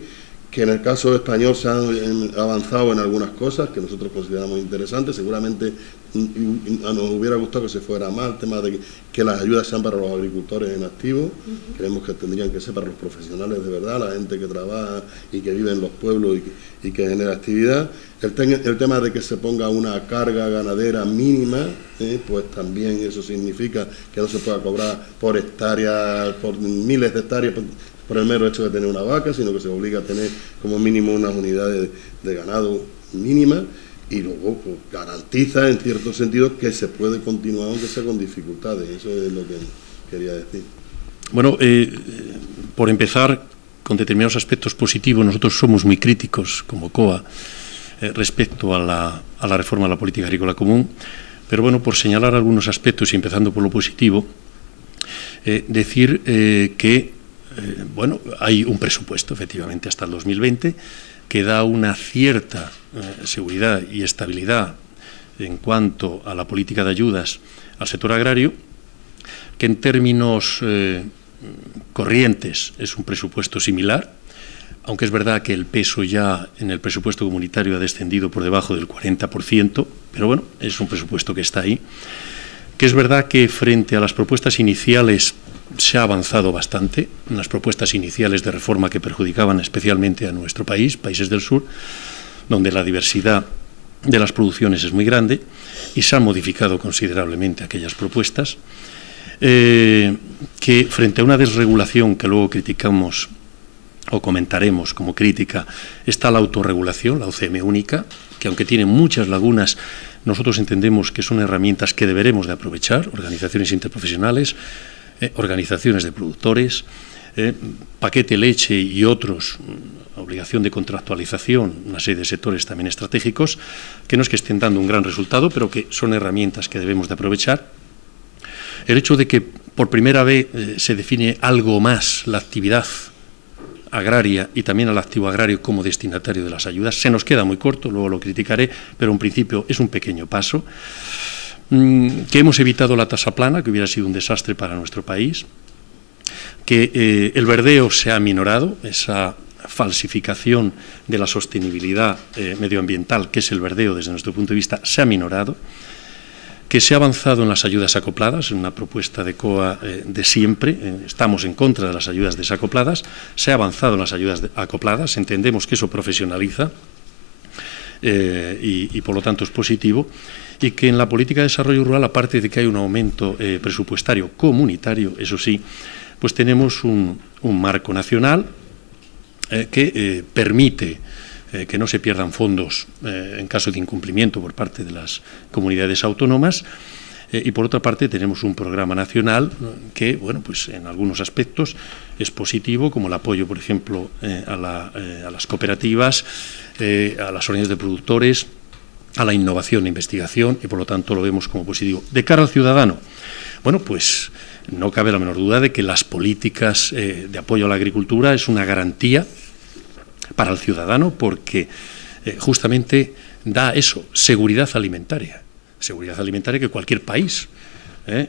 que en el caso español se han avanzado en algunas cosas que nosotros consideramos interesantes. Seguramente nos hubiera gustado que se fuera más, el tema de que las ayudas sean para los agricultores en activo. Creemos que tendrían que ser para los profesionales de verdad, la gente que trabaja y que vive en los pueblos y que genera actividad. El tema de que se ponga una carga ganadera mínima, pues también eso significa que no se pueda cobrar por hectáreas, por miles de hectáreas, por el mero hecho de tener una vaca, sino que se obliga a tener como mínimo unas unidades de ganado mínimas, y luego pues, garantiza en cierto sentido que se puede continuar aunque sea con dificultades. Eso es lo que quería decir. Bueno, por empezar, con determinados aspectos positivos, nosotros somos muy críticos como COA respecto a la reforma de la política agrícola común, pero bueno, por señalar algunos aspectos y empezando por lo positivo, decir que bueno, hay un presupuesto, efectivamente, hasta el 2020, que da una cierta seguridad y estabilidad en cuanto a la política de ayudas al sector agrario, que en términos corrientes es un presupuesto similar, aunque es verdad que el peso ya en el presupuesto comunitario ha descendido por debajo del 40%, pero bueno, es un presupuesto que está ahí, que es verdad que frente a las propuestas iniciales se ha avanzado bastante en las propuestas iniciales de reforma que perjudicaban especialmente a nuestro país, países del sur, donde la diversidad de las producciones es muy grande, y se han modificado considerablemente aquellas propuestas, que frente a una desregulación que luego criticamos o comentaremos como crítica, está la autorregulación, la OCM única, que aunque tiene muchas lagunas, nosotros entendemos que son herramientas que deberemos de aprovechar, organizaciones interprofesionales, organizaciones de productores, paquete leche y otros, obligación de contractualización, una serie de sectores también estratégicos, que no es que estén dando un gran resultado, pero que son herramientas que debemos de aprovechar. El hecho de que por primera vez se define algo más la actividad agraria y también al activo agrario como destinatario de las ayudas, se nos queda muy corto, luego lo criticaré, pero en principio es un pequeño paso. Que hemos evitado la tasa plana, que hubiera sido un desastre para nuestro país, que el verdeo se ha minorado, esa falsificación de la sostenibilidad medioambiental, que es el verdeo desde nuestro punto de vista, se ha minorado, que se ha avanzado en las ayudas acopladas, en una propuesta de COA de siempre, estamos en contra de las ayudas desacopladas, se ha avanzado en las ayudas acopladas, entendemos que eso profesionaliza y por lo tanto es positivo, y que en la política de desarrollo rural, aparte de que hay un aumento presupuestario comunitario, eso sí, pues tenemos un marco nacional que permite que no se pierdan fondos en caso de incumplimiento por parte de las comunidades autónomas, y por otra parte tenemos un programa nacional que, bueno, pues en algunos aspectos es positivo, como el apoyo, por ejemplo, a las cooperativas, a las organizaciones de productores, a la innovación e investigación, y por lo tanto lo vemos como positivo. De cara al ciudadano, bueno, pues no cabe la menor duda de que las políticas de apoyo a la agricultura es una garantía para el ciudadano, porque justamente da eso, seguridad alimentaria que cualquier país,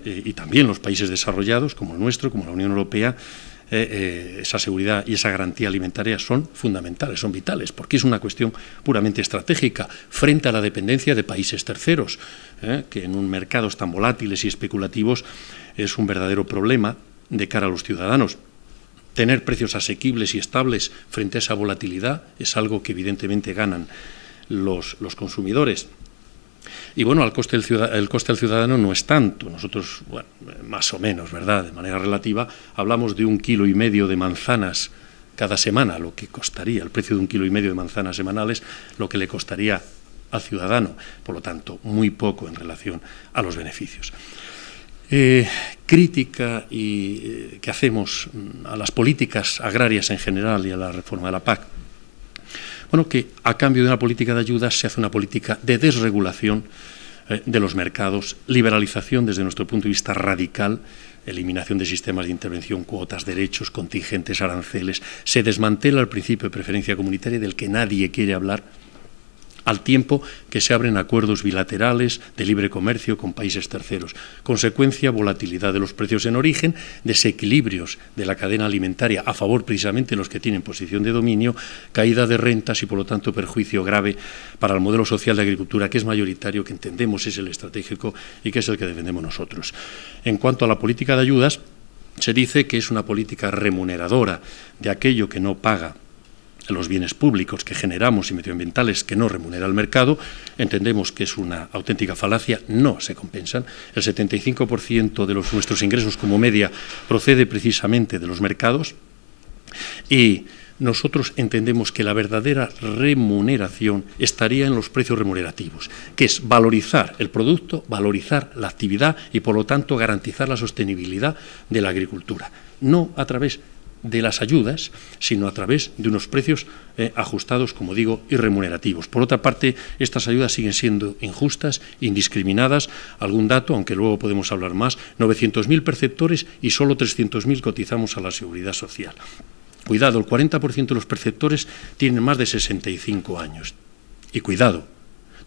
y también los países desarrollados como el nuestro, como la Unión Europea, esa seguridad y esa garantía alimentaria son fundamentales, son vitales, porque es una cuestión puramente estratégica frente a la dependencia de países terceros, que en un mercados tan volátiles y especulativos es un verdadero problema de cara a los ciudadanos. Tener precios asequibles y estables frente a esa volatilidad es algo que evidentemente ganan los consumidores. Y bueno, el coste al ciudadano no es tanto. Nosotros, bueno, más o menos, ¿verdad?, de manera relativa, hablamos de 1,5 kilos de manzanas cada semana, lo que costaría, el precio de 1,5 kilos de manzanas semanales, lo que le costaría al ciudadano. Por lo tanto, muy poco en relación a los beneficios. Crítica que hacemos a las políticas agrarias en general y a la reforma de la PAC. Bueno, que a cambio de una política de ayudas se hace una política de desregulación de los mercados, liberalización desde nuestro punto de vista radical, eliminación de sistemas de intervención, cuotas, derechos, contingentes, aranceles. Se desmantela el principio de preferencia comunitaria del que nadie quiere hablar, al tiempo que se abren acuerdos bilaterales de libre comercio con países terceros. Consecuencia, volatilidad de los precios en origen, desequilibrios de la cadena alimentaria a favor precisamente de los que tienen posición de dominio, caída de rentas y, por lo tanto, perjuicio grave para el modelo social de agricultura, que es mayoritario, que entendemos es el estratégico y que es el que defendemos nosotros. En cuanto a la política de ayudas, se dice que es una política remuneradora de aquello que no paga los bienes públicos que generamos y medioambientales que no remunera el mercado. Entendemos que es una auténtica falacia, no se compensan. El 75% de nuestros ingresos como media procede precisamente de los mercados y nosotros entendemos que la verdadera remuneración estaría en los precios remunerativos, que es valorizar el producto, valorizar la actividad y, por lo tanto, garantizar la sostenibilidad de la agricultura, no a través de las ayudas, sino a través de unos precios ajustados, como digo, y remunerativos. Por otra parte, estas ayudas siguen siendo injustas, indiscriminadas. Algún dato, aunque luego podemos hablar más, 900.000 perceptores y solo 300.000 cotizamos a la Seguridad Social. Cuidado, el 40% de los perceptores tienen más de 65 años. Y cuidado,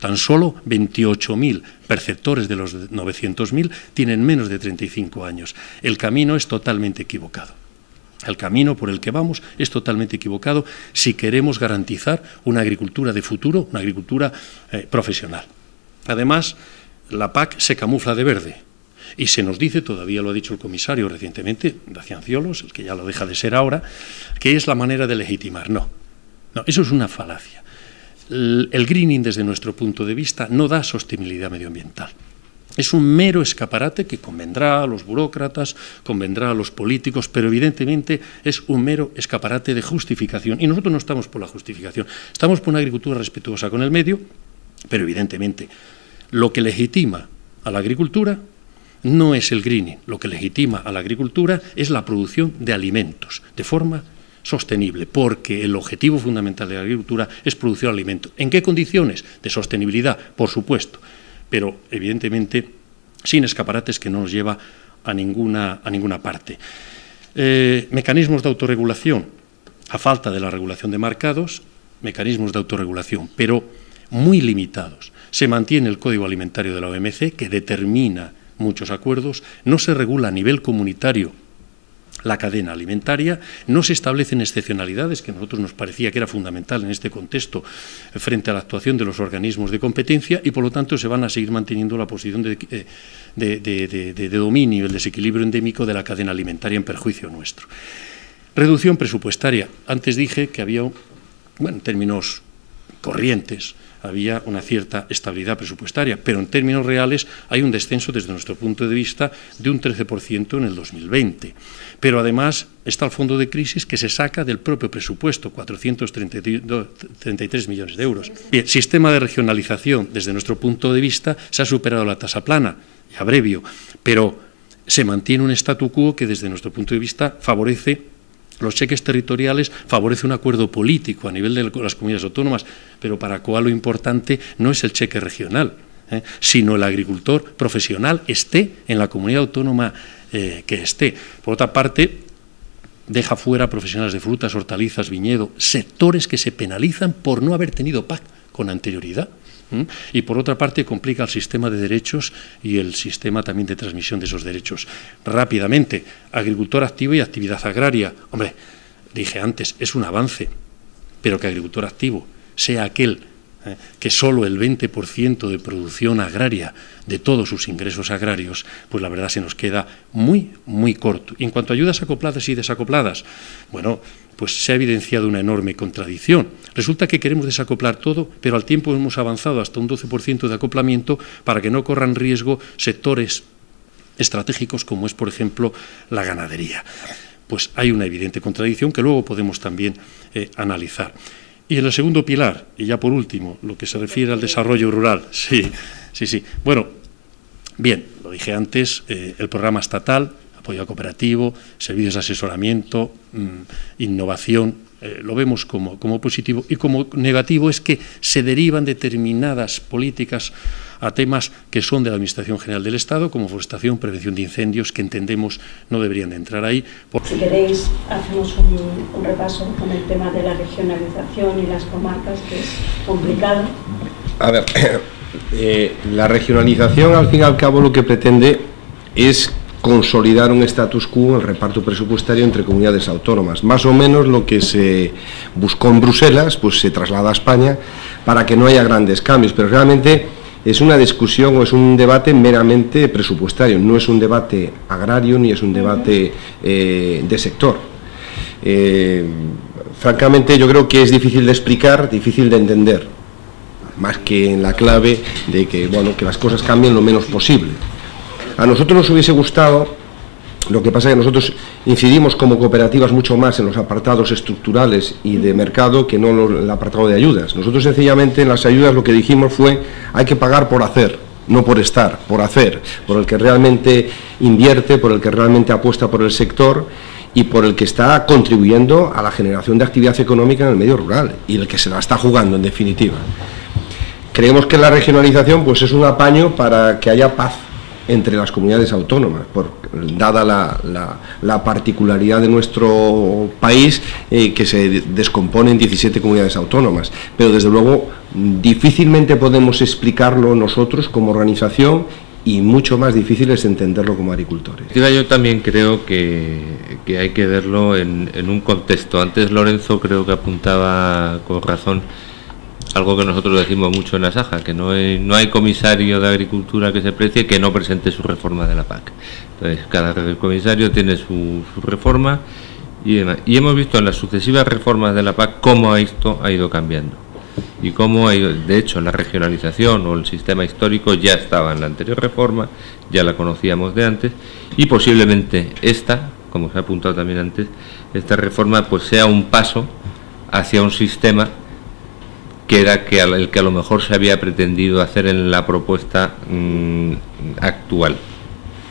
tan solo 28.000 perceptores de los 900.000 tienen menos de 35 años. El camino es totalmente equivocado. El camino por el que vamos es totalmente equivocado si queremos garantizar una agricultura de futuro, una agricultura profesional. Además, la PAC se camufla de verde y se nos dice, todavía lo ha dicho el comisario recientemente, Dacian Ciolos, el que ya lo deja de ser ahora, que es la manera de legitimar. No, eso es una falacia. El greening, desde nuestro punto de vista, no da sostenibilidad medioambiental. Es un mero escaparate que convendrá a los burócratas, convendrá a los políticos, pero evidentemente es un mero escaparate de justificación. Y nosotros no estamos por la justificación, estamos por una agricultura respetuosa con el medio, pero evidentemente lo que legitima a la agricultura no es el greening, lo que legitima a la agricultura es la producción de alimentos de forma sostenible, porque el objetivo fundamental de la agricultura es producir alimento. ¿En qué condiciones? De sostenibilidad, por supuesto, pero evidentemente sin escaparates que no nos lleva a ninguna parte. Mecanismos de autorregulación, a falta de la regulación de mercados, mecanismos de autorregulación, pero muy limitados. Se mantiene el Código Alimentario de la OMC, que determina muchos acuerdos, no se regula a nivel comunitario la cadena alimentaria, no se establecen excepcionalidades, que a nosotros nos parecía que era fundamental en este contexto frente a la actuación de los organismos de competencia y, por lo tanto, se van a seguir manteniendo la posición de dominio, el desequilibrio endémico de la cadena alimentaria en perjuicio nuestro. Reducción presupuestaria. Antes dije que había, en términos corrientes, había una cierta estabilidad presupuestaria, pero en términos reales hay un descenso desde nuestro punto de vista de un 13% en el 2020. Pero además está el fondo de crisis que se saca del propio presupuesto, 433 millones de euros. Bien, sistema de regionalización, desde nuestro punto de vista, se ha superado la tasa plana, y abrevio, pero se mantiene un statu quo que desde nuestro punto de vista favorece los cheques territoriales, favorece un acuerdo político a nivel de las comunidades autónomas, pero para cual lo importante no es el cheque regional, sino el agricultor profesional esté en la comunidad autónoma que esté. Por otra parte, deja fuera profesionales de frutas, hortalizas, viñedo, sectores que se penalizan por no haber tenido PAC con anterioridad. Y por otra parte complica el sistema de derechos y el sistema también de transmisión de esos derechos. Rápidamente, agricultor activo y actividad agraria. Hombre, dije antes, es un avance, pero que agricultor activo sea aquel que solo el 20% de producción agraria de todos sus ingresos agrarios, pues la verdad se nos queda muy, muy corto. Y en cuanto a ayudas acopladas y desacopladas, bueno, pues se ha evidenciado una enorme contradicción. Resulta que queremos desacoplar todo, pero al tiempo hemos avanzado hasta un 12% de acoplamiento para que no corran riesgo sectores estratégicos como es, por ejemplo, la ganadería. Pues hay una evidente contradicción que luego podemos también analizar. Y en el segundo pilar, y ya por último, lo que se refiere al desarrollo rural. Sí. Bueno, bien, lo dije antes, el programa estatal, apoyo a cooperativo, servicios de asesoramiento, innovación, lo vemos como positivo, y como negativo es que se derivan determinadas políticas a temas que son de la Administración General del Estado, como forestación, prevención de incendios, que entendemos no deberían de entrar ahí. Si queréis, hacemos un repaso con el tema de la regionalización y las comarcas, que es complicado. A ver, la regionalización, al fin y al cabo, lo que pretende es consolidar un status quo en el reparto presupuestario entre comunidades autónomas. Más o menos lo que se buscó en Bruselas, pues se traslada a España para que no haya grandes cambios, pero realmente es una discusión o es un debate meramente presupuestario, no es un debate agrario ni es un debate de sector. Francamente, yo creo que es difícil de explicar, difícil de entender, más que en la clave de que, bueno, que las cosas cambien lo menos posible. A nosotros nos hubiese gustado, lo que pasa es que nosotros incidimos como cooperativas mucho más en los apartados estructurales y de mercado que no en el apartado de ayudas. Nosotros sencillamente en las ayudas lo que dijimos fue hay que pagar por hacer, no por estar, por hacer, por el que realmente invierte, por el que realmente apuesta por el sector y por el que está contribuyendo a la generación de actividad económica en el medio rural y el que se la está jugando en definitiva. Creemos que la regionalización pues es un apaño para que haya paz entre las comunidades autónomas, dada la particularidad de nuestro país, que se descompone en 17 comunidades autónomas. Pero desde luego difícilmente podemos explicarlo nosotros como organización y mucho más difícil es entenderlo como agricultores. Yo también creo que hay que verlo en un contexto. Antes Lorenzo creo que apuntaba con razón algo que nosotros decimos mucho en Asaja, que no hay comisario de Agricultura que se precie que no presente su reforma de la PAC. Entonces, cada comisario tiene su reforma y demás. Y hemos visto en las sucesivas reformas de la PAC cómo esto ha ido cambiando. Y cómo ha ido, de hecho, la regionalización o el sistema histórico ya estaba en la anterior reforma, ya la conocíamos de antes, y posiblemente esta, como se ha apuntado también antes, esta reforma pues sea un paso hacia un sistema que era el que a lo mejor se había pretendido hacer en la propuesta actual.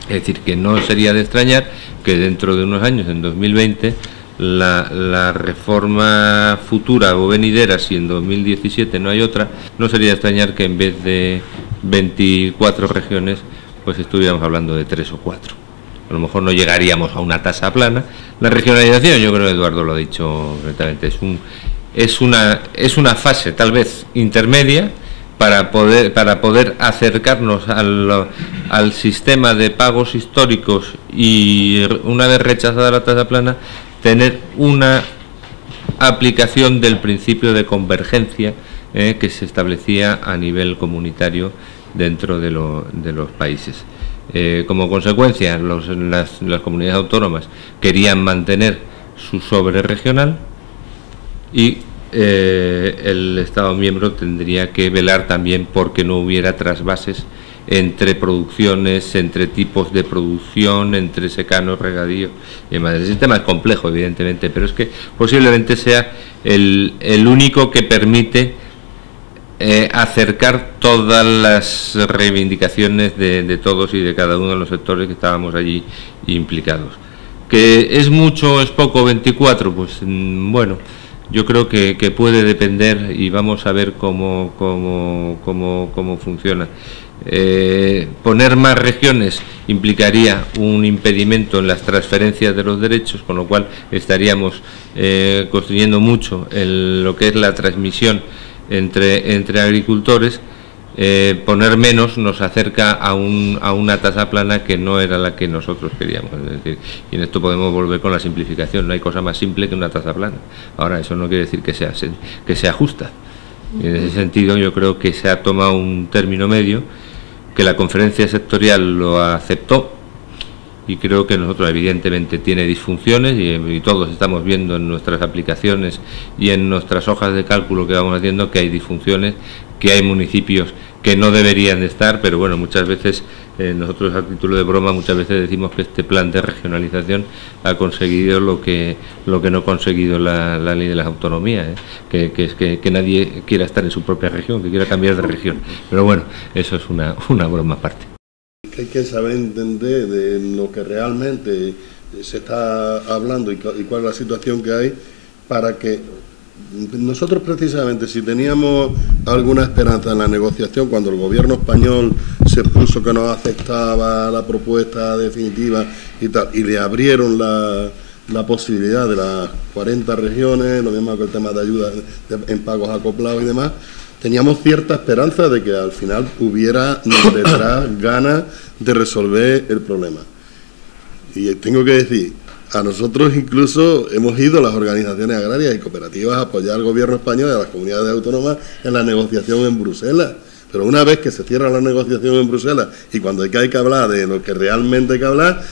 Es decir, que no sería de extrañar que dentro de unos años, en 2020, la reforma futura o venidera, si en 2017 no hay otra, no sería de extrañar que en vez de 24 regiones, pues estuviéramos hablando de 3 o 4. A lo mejor no llegaríamos a una tasa plana. La regionalización, yo creo que Eduardo lo ha dicho correctamente, es una fase tal vez intermedia para poder acercarnos al sistema de pagos históricos y, una vez rechazada la tasa plana, tener una aplicación del principio de convergencia que se establecía a nivel comunitario dentro de los países. Como consecuencia, las comunidades autónomas querían mantener su sobreregional y el Estado miembro tendría que velar también porque no hubiera trasvases entre producciones, entre tipos de producción, entre secano, regadío y demás. El sistema es complejo, evidentemente, pero es que posiblemente sea el único que permite acercar todas las reivindicaciones de todos y de cada uno de los sectores que estábamos allí implicados. ¿Que es mucho o es poco 24? Pues bueno, yo creo que puede depender y vamos a ver cómo funciona. Poner más regiones implicaría un impedimento en las transferencias de los derechos, con lo cual estaríamos construyendo mucho en lo que es la transmisión entre agricultores. Poner menos nos acerca a una tasa plana que no era la que nosotros queríamos. Es decir, y en esto podemos volver con la simplificación. No hay cosa más simple que una tasa plana. Ahora, eso no quiere decir que sea justa. Y en ese sentido, yo creo que se ha tomado un término medio, que la conferencia sectorial lo aceptó y creo que nosotros evidentemente tiene disfunciones y todos estamos viendo en nuestras aplicaciones y en nuestras hojas de cálculo que vamos haciendo que hay disfunciones, que hay municipios que no deberían de estar, pero bueno, muchas veces nosotros a título de broma muchas veces decimos que este plan de regionalización ha conseguido lo que no ha conseguido la ley de las autonomías, que es que nadie quiera estar en su propia región, que quiera cambiar de región, pero bueno, eso es una broma aparte. Hay que saber entender de lo que realmente se está hablando y cuál es la situación que hay, para que nosotros precisamente, si teníamos alguna esperanza en la negociación, cuando el gobierno español se puso que no aceptaba la propuesta definitiva y tal, y le abrieron la posibilidad de las 40 regiones, lo mismo que el tema de ayuda en pagos acoplados y demás, teníamos cierta esperanza de que al final hubiera detrás ganas de resolver el problema. Y tengo que decir, a nosotros incluso hemos ido las organizaciones agrarias y cooperativas a apoyar al gobierno español y a las comunidades autónomas en la negociación en Bruselas. Pero una vez que se cierra la negociación en Bruselas y cuando hay que hablar de lo que realmente hay que hablar,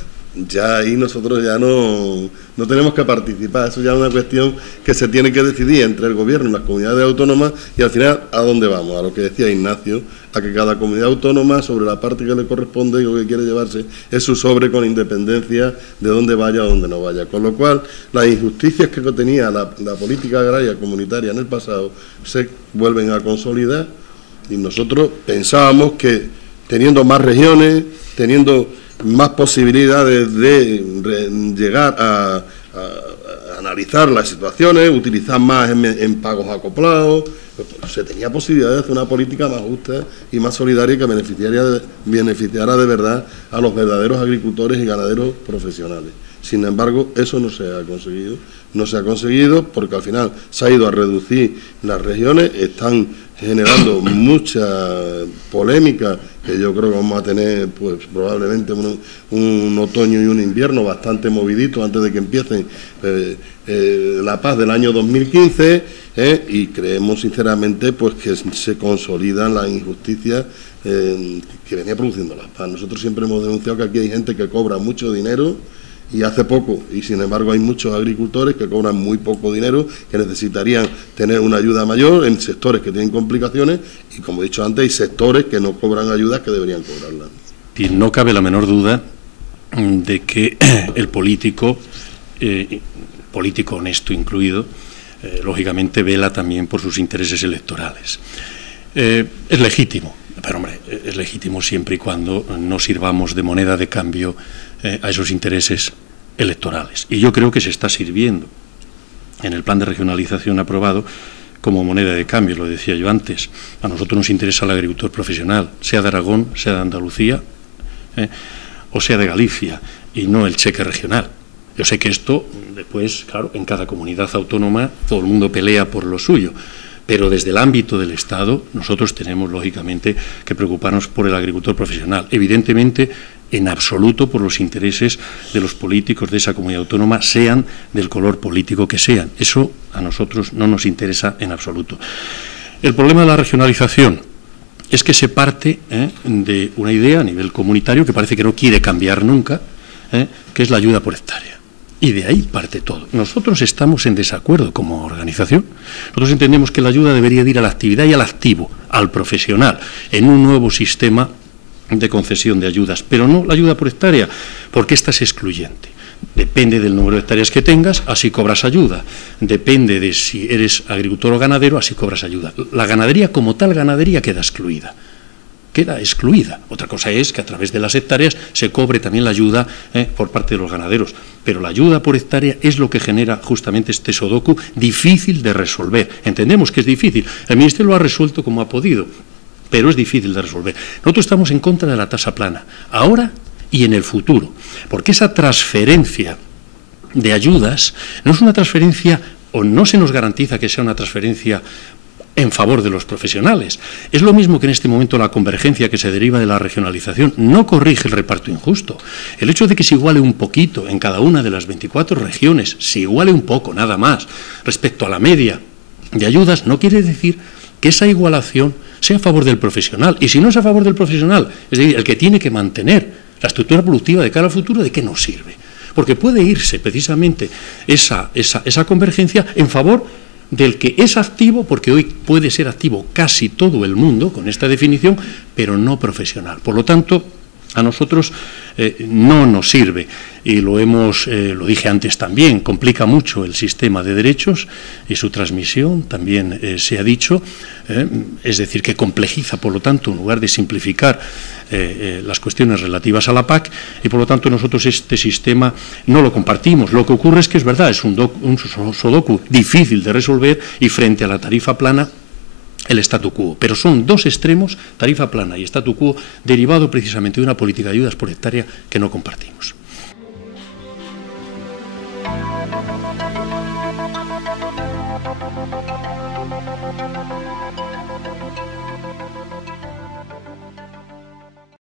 ya ahí nosotros ya no tenemos que participar. Eso ya es una cuestión que se tiene que decidir entre el gobierno y las comunidades autónomas, y al final, ¿a dónde vamos? A lo que decía Ignacio, a que cada comunidad autónoma, sobre la parte que le corresponde y lo que quiere llevarse, es su sobre, con independencia de dónde vaya o dónde no vaya. Con lo cual, las injusticias que tenía la política agraria comunitaria en el pasado se vuelven a consolidar, y nosotros pensábamos que teniendo más regiones, teniendo más posibilidades de llegar a analizar las situaciones, utilizar más en pagos acoplados, se tenía posibilidad de hacer una política más justa y más solidaria que beneficiara de verdad a los verdaderos agricultores y ganaderos profesionales. Sin embargo, eso no se ha conseguido porque al final se ha ido a reducir las regiones, están generando mucha polémica, que yo creo que vamos a tener pues probablemente un otoño y un invierno bastante movidito antes de que empiecen la paz del año 2015, y creemos sinceramente pues que se consolidan las injusticias que venía produciendo la paz. Nosotros siempre hemos denunciado que aquí hay gente que cobra mucho dinero y hace poco, y sin embargo hay muchos agricultores que cobran muy poco dinero, que necesitarían tener una ayuda mayor en sectores que tienen complicaciones, y como he dicho antes, hay sectores que no cobran ayudas que deberían cobrarlas. Y no cabe la menor duda de que el político honesto incluido, lógicamente vela también por sus intereses electorales. Es legítimo, pero hombre, es legítimo siempre y cuando no sirvamos de moneda de cambio a esos intereses electorales. Y yo creo que se está sirviendo en el plan de regionalización aprobado como moneda de cambio, lo decía yo antes. A nosotros nos interesa el agricultor profesional, sea de Aragón, sea de Andalucía, o sea de Galicia, y no el cheque regional. Yo sé que esto, después, claro, en cada comunidad autónoma todo el mundo pelea por lo suyo, pero desde el ámbito del Estado nosotros tenemos, lógicamente, que preocuparnos por el agricultor profesional. Evidentemente, en absoluto por los intereses de los políticos de esa comunidad autónoma, sean del color político que sean. Eso a nosotros no nos interesa en absoluto. El problema de la regionalización es que se parte de una idea a nivel comunitario que parece que no quiere cambiar nunca, que es la ayuda por hectárea. Y de ahí parte todo. Nosotros estamos en desacuerdo como organización. Nosotros entendemos que la ayuda debería ir a la actividad y al activo, al profesional, en un nuevo sistema de concesión de ayudas, pero no la ayuda por hectárea, porque esta es excluyente. Depende del número de hectáreas que tengas, así cobras ayuda. Depende de si eres agricultor o ganadero, así cobras ayuda. La ganadería como tal ganadería queda excluida. Otra cosa es que a través de las hectáreas se cobre también la ayuda por parte de los ganaderos. Pero la ayuda por hectárea es lo que genera justamente este sudoku difícil de resolver. Entendemos que es difícil. El Ministerio lo ha resuelto como ha podido, pero es difícil de resolver. Nosotros estamos en contra de la tasa plana, ahora y en el futuro, porque esa transferencia de ayudas no es una transferencia, o no se nos garantiza que sea una transferencia en favor de los profesionales. Es lo mismo que en este momento la convergencia que se deriva de la regionalización no corrige el reparto injusto. El hecho de que se iguale un poquito en cada una de las 24 regiones, se iguale un poco, nada más, respecto a la media de ayudas, no quiere decir que esa igualación sea a favor del profesional. Y si no es a favor del profesional, es decir, el que tiene que mantener La estructura productiva de cara al futuro, ¿de qué nos sirve? Porque puede irse precisamente esa convergencia en favor del que es activo, porque hoy puede ser activo casi todo el mundo con esta definición, pero no profesional. Por lo tanto, a nosotros no nos sirve, y lo dije antes también, complica mucho el sistema de derechos y su transmisión, también se ha dicho, es decir, que complejiza, por lo tanto, en lugar de simplificar las cuestiones relativas a la PAC, y por lo tanto nosotros este sistema no lo compartimos. Lo que ocurre es que es verdad, es un sudoku difícil de resolver, y frente a la tarifa plana, el statu quo, pero son dos extremos, tarifa plana y statu quo, derivado precisamente de una política de ayudas por hectárea que no compartimos.